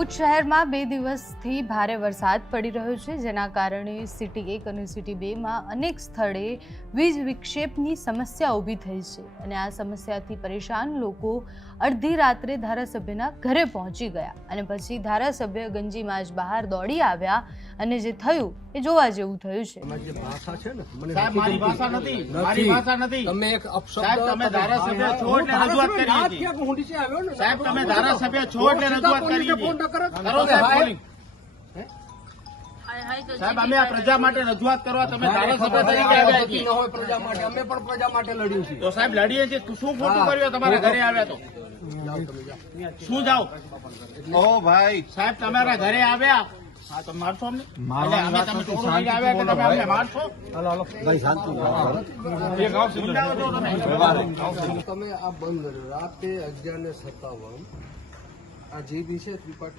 ભુજ શહેરમાં 2 દિવસથી ભારે વરસાદ પડી રહ્યો છે, જેના કારણે સિટી 1 અને સિટી 2માં અનેક સ્થળે વીજ વિક્ષેપની સમસ્યા ઊભી થઈ છે અને આ સમસ્યાથી પરેશાન લોકો અડધી રાત્રે ધારાસભ્યના ઘરે પહોંચી ગયા અને પછી ધારાસભ્ય ગંજીમાં જ બહાર દોડી આવ્યા અને જે થયું એ જોવા જેવું થયું છે। તમારી જે ભાષા છે ને મને સાહેબ, મારી ભાષા નથી, મારી ભાષા નથી। તમે એક અપશબ્દ સાહેબ, તમે ધારાસભ્ય છો એટલે રજૂઆત કરી હતી। સાહેબ, તમે ધારાસભ્ય છો એટલે રજૂઆત કરી હતી। કરો સાહેબ ફોન। સાહેબ, અમે આ પ્રજા માટે રજૂઆત કરવા તમે ધારાસભ્ય તરીકે આવ્યા છીએ। ન હોય પ્રજા માટે, અમે પણ પ્રજા માટે લડ્યું છે। તો સાહેબ લડીએ છીએ, શું ખોટું કર્યું તમારા ઘરે આવ્યા તો? શું જાઓ? ઓ ભાઈ સાહેબ, તમારા ઘરે આવ્યા, હા તો મારશો અમને? અમે તમે ચોરું લઈને આવ્યા એટલે તમે અમને મારશો? ભાઈ શાંતિ ગુંડાઓ છો તમે। તમે આ બંધ કર્યો રાતે 11:57 આ જે બી છે ત્રિપાઠી